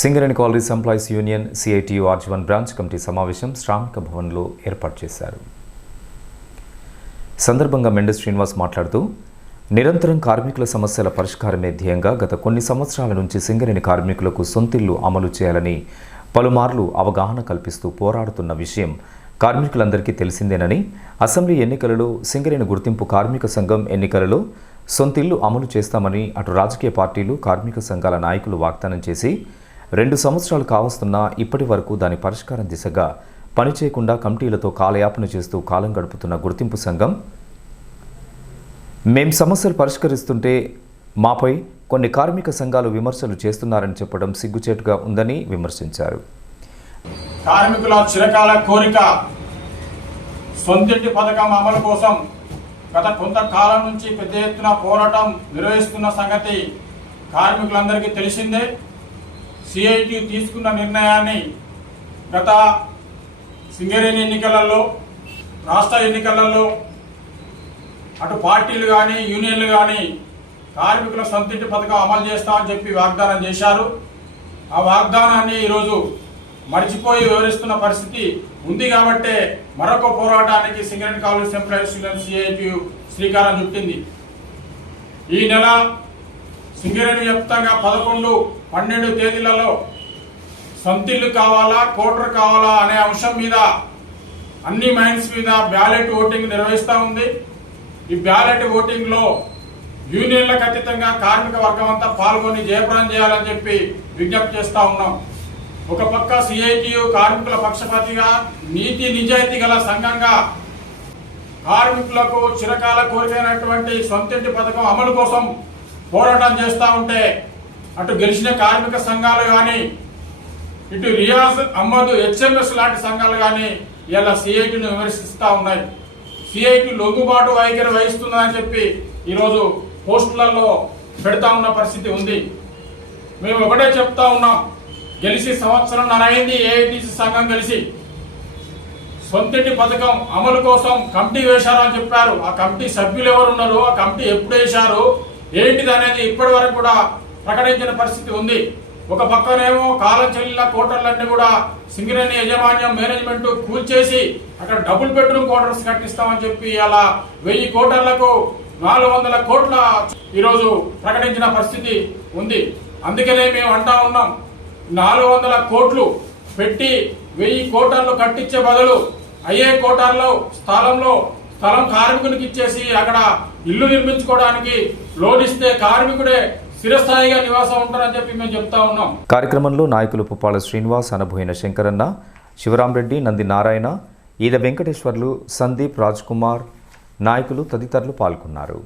Singareni collieries employees union CITU R G one branch committee సమావేశం శ్రామిక భవన్లో ఏర్పాటు చేశారు. సందర్భంగా మెండు శ్రీనివాస్ మాట్లాడుతూ నిరంతరం కార్మికుల సమస్యల పరిష్కారమే ధ్యేయంగా గత కొన్ని సంవత్సరాల నుంచి సింగరేణి కార్మికులకు సొంతిల్లు అమలు చేయాలని పలుమార్లు అవగాహన కల్పిస్తూ పోరాడుతున్న విషయం కార్మికులందరికీ తెలిసిందేనని అసెంబ్లీ ఎన్నికలలో సింగరేణి గుర్తింపు కార్మిక సంఘం ఎన్నికలలో సొంతిల్లు అమలు చేస్తామని అటు రాజకీయ పార్టీలు కార్మిక సంఘాల నాయకులు వాగ్దానం చేసి రెండు సంవత్సరాలు కావస్తున్నా ఇప్పటి వరకు దాని పరిష్కారం దిశగా పనిచేయకుండా కమిటీలతో కాలయాపన చేస్తూ కాలం గడుపుతున్న గుర్తింపు సంఘం. మేం సమస్యలు పరిష్కరిస్తుంటే మాపై కొన్ని కార్మిక సంఘాలు విమర్శలు చేస్తున్నారని చెప్పడం సిగ్గుచేటుగా ఉందని విమర్శించారు. కార్మికుల చిరకాల కోరిక సొంతింటి పథకం అమలు కోసం గత కొంతకాలం నుంచి పెద్ద ఎత్తున పోరాటం నిర్వహిస్తున్న సంగతి కార్మికులందరికీ తెలిసిందే. సిఐటి తీసుకున్న నిర్ణయాన్ని గత సింగరేణి ఎన్నికలలో రాష్ట్ర ఎన్నికలలో అటు పార్టీలు కానీ యూనియన్లు కానీ కార్మికుల సంతృప్తి పథకం అమలు చేస్తామని చెప్పి వాగ్దానం చేశారు. ఆ వాగ్దానాన్ని ఈరోజు మర్చిపోయి వివరిస్తున్న పరిస్థితి ఉంది కాబట్టే మరొక పోరాటానికి Singareni college employees union CIT శ్రీకారం చుట్టింది. ఈ నెల సింగరేణి వ్యాప్తంగా పదకొండు పన్నెండు తేదీలలో. సొంతిల్లు కావాలా కోటర్ కావాలా అనే అంశం మీద అన్ని మైన్స్ మీద బ్యాలెట్ ఓటింగ్ నిర్వహిస్తూ ఉంది. ఈ బ్యాలెట్ ఓటింగ్లో యూనియన్లకు అతీతంగా కార్మిక వర్గం అంతా పాల్గొని జయప్రదం చేయాలని చెప్పి విజ్ఞప్తి చేస్తూ ఉన్నాం. ఒక పక్క సిఐటియు కార్మికుల పక్షపాతిగా నీతి నిజాయితీ గల సంఘంగా కార్మికులకు చిరకాల కోరికైనటువంటి సొంతింటి పథకం అమలు కోసం పోరాటం చేస్తూ ఉంటే అటు గెలిచిన కార్మిక సంఘాలు కానీ ఇటు రియాజ్ అమ్మదు హెచ్ఎంఎస్ లాంటి సంఘాలు కానీ ఇలా సిఐటిని విమర్శిస్తూ ఉన్నాయి. సిఐటి లొంగుబాటు వైఖరి వహిస్తుందని చెప్పి ఈరోజు పోస్టులలో పెడతా ఉన్న పరిస్థితి ఉంది. మేము ఒకటే చెప్తా ఉన్నాం. గెలిచి సంవత్సరం నరైంది ఏఐటీసీ సంఘం కలిసి సొంతింటి పథకం అమలు కోసం కమిటీ వేశారు అని చెప్పారు. ఆ కమిటీ సభ్యులు ఎవరు ఉన్నారు ఆ కమిటీ ఎప్పుడు వేశారు? ఏంటిది అనేది ఇప్పటి వరకు కూడా ప్రకటించిన పరిస్థితి ఉంది. ఒక పక్కనేమో కాలం చెల్లిన కోటర్లన్నీ కూడా సింగరేణి యజమాన్యం మేనేజ్మెంట్ కూల్చేసి అక్కడ డబుల్ బెడ్రూమ్ క్వార్టర్స్ కట్టిస్తామని చెప్పి అలా వెయ్యి కోటర్లకు నాలుగు వందల కోట్ల ఈరోజు ప్రకటించిన పరిస్థితి ఉంది. అందుకనే మేము అంటా ఉన్నాం నాలుగు వందల కోట్లు పెట్టి వెయ్యి కోటర్లు కట్టించే బదులు అయ్యే కోటర్లో స్థలంలో స్థలం కార్మికునికి ఇచ్చేసి అక్కడ ఇల్లు నిర్మించుకోవడానికి లోన్ ఇస్తే కార్మికుడే స్థిరస్థాయిగా నివాసం ఉంటారని చెప్పి మేము చెప్తా ఉన్నాం. కార్యక్రమంలో నాయకులు పుప్పాల శ్రీనివాస్ అనబోయిన శంకరన్న శివరామరెడ్డి నంది నారాయణ ఈద వెంకటేశ్వర్లు సందీప్ రాజ్ కుమార్ నాయకులు తదితరులు పాల్గొన్నారు.